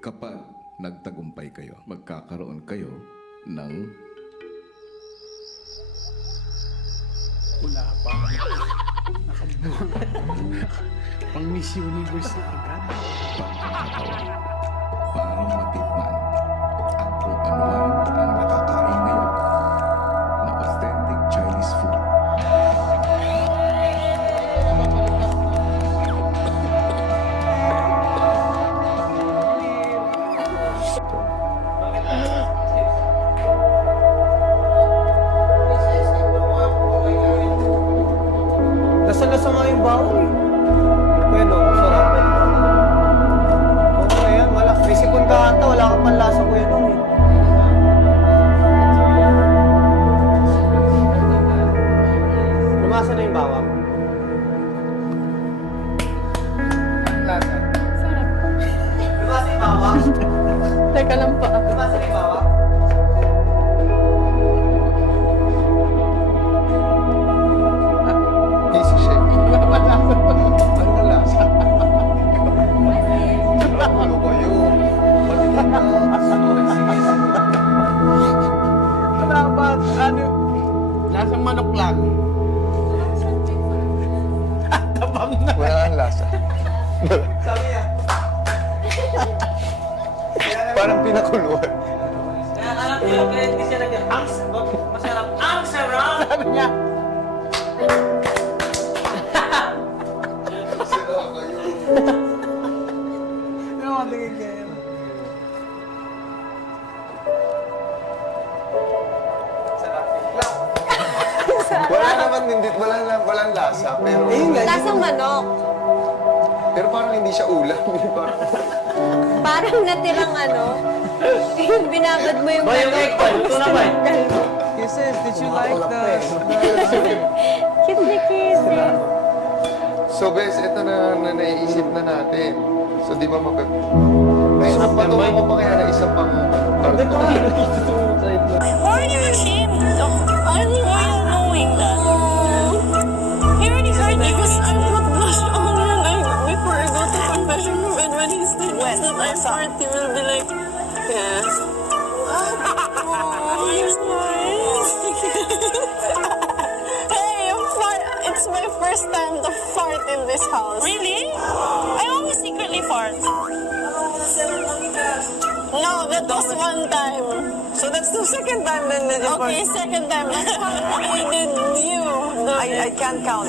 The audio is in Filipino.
Kapag nagtagumpay kayo, magkakaroon kayo ng Wala pa. Pang Miss Universe na agad. pagkakataon para matikman ang kung ano man ang nakakain ngayon na authentic Chinese food. Lasa-lasa nga yung bawang eh. Bueno, sarap. Oo, ayan, wala. May sipon ka ata, wala kang panlasa ko yan eh. Lumasa na yung bawang. Lasa. Sarap. Lumasa yung bawang. Teka lang pa. Lumasa na yung bawang. Busy siya. Anong lasa? Ano kayo? Wala ba? Ano? Lasang manok lang. Tabang na. Wala ang lasa. Sabi niya. Parang pinakuluan. Kaya alam niyo, kaya hindi siya masarap. Ang sarap! Sabi niya. Ano mo tingin kayo? Wala naman hindi, walang lasa, pero Lasang manok. pero parang hindi siya ulam, parang Parang natirang ano. Yung binabad mo yung Ba, yung egg pie, ito na ba? Kisses, did you like the... Cute na kissy. So guys, ito na naiisip na natin. So di ba Ay, napatuwa ko pa kaya na isa pang Aren't you ashamed of only knowing that? He already heard because I would blush all the night before I go to confession room, and when he said that I fart, he will be like, yes. Oh, you're nice. Hey, it's my first time to fart in this house. Really? I always secretly fart. No, that was one time. So that's the second time then that you Okay, second time. That's what I did you. I can't count.